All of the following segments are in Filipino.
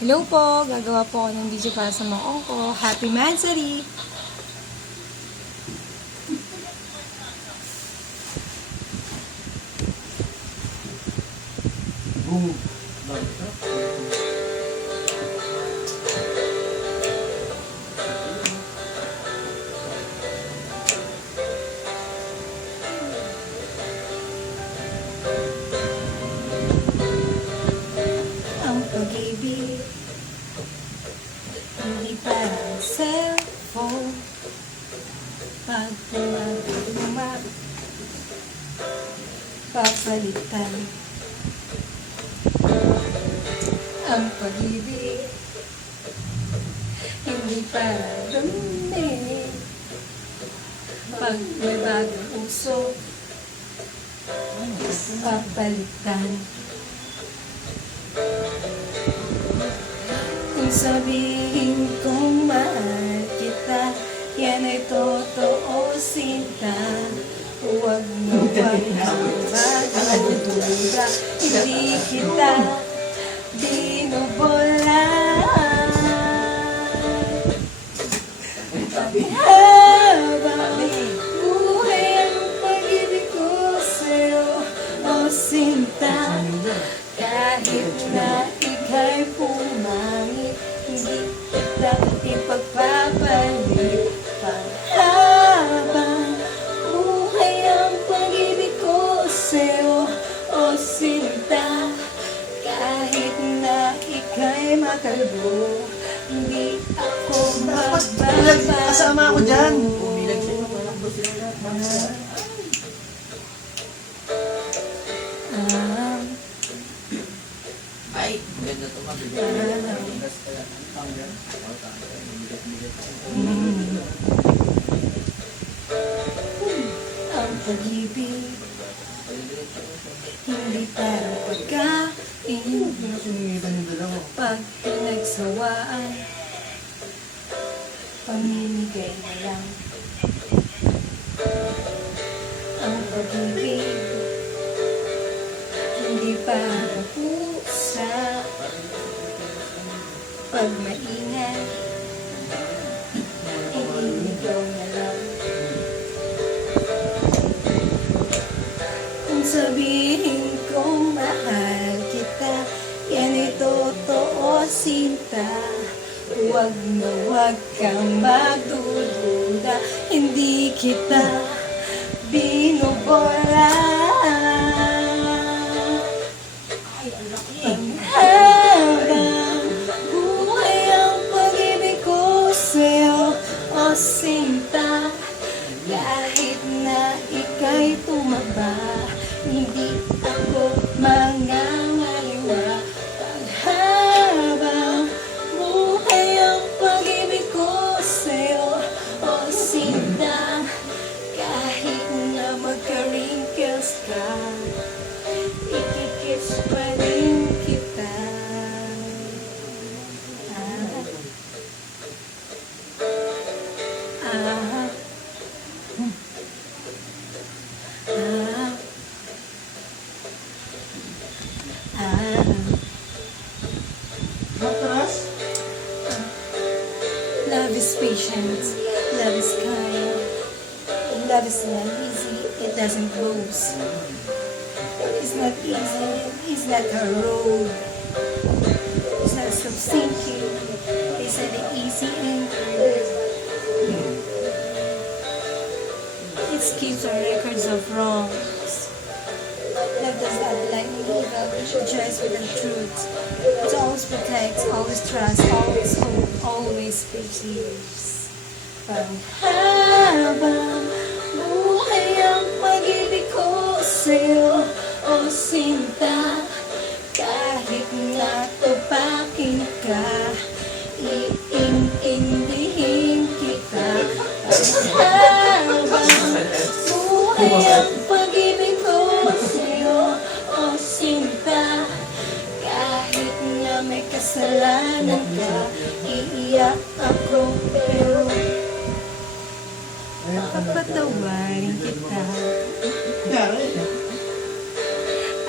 Hello po! Gagawa po ako ng video para sa mga ko. Happy Mansari! Boom! Ang pag-ibig hindi parang cellphone. Pag tumag papalitan. Ang pag-ibig hindi parang dumi. Pag may bagong uso papalitan. Kung sabihin kong mahal kita, yan ay totoo, sinta. Huwag na huwag magdududa, hindi kita binubolaan. Habang buhay ang pag-ibig ko sa'yo, o sinta. Kahit na ika'y pumangit, hindi kita ipagpapalit. Habang buhay ang pag-ibig ko sa'yo, o sinta. Kahit na ika'y makalbo, hindi ako magbabago. Kasama ako dyan! Umilag sa'yo, parang ba sila lahat? Ay, maganda ito mabigat. Ang pag-ibig hindi parang pagkain. Sinigitan yung dalawa. Pag pinagsawaan, pamimigay na lang. Ang pag-ibig hindi parang pusa. Pag maingat, inigaw na lang. Kung sabihin kong mahal kita, yan ay totoo, sinta. Huwag na huwag kang magdududa, hindi kita binubolaan. Habang buhay ang pag-ibig ko sa'yo, o sinta. Kahit na ika'y tumaba, hindi ako mangangaliwa. Habang buhay ang pag-ibig ko sa'yo, o sinta. Kahit na magka-wrinkles ka, ikikiss pa rin kita. Ah, ah, ah, ah. Matras? Love is patient, love is kind, love is not easy, it doesn't lose. It's not easy, it's not a road, it's not so sinking, it's not easy and good. It keeps our records of wrongs. Love does not blind evil, judge with the truth. It always protects, always trusts, always hope, always perseveres. Habang buhay ang pag-ibig ko sa'yo, o sinta. Kahit na tupakin ka, iintindihin kita. Habang buhay ang pag-ibig ko sa'yo, o sinta. Kahit na may kasalanan ka, iiyak ako, pero papatawarin kita. Nangyari.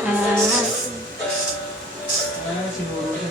Ah, Sinuro siya.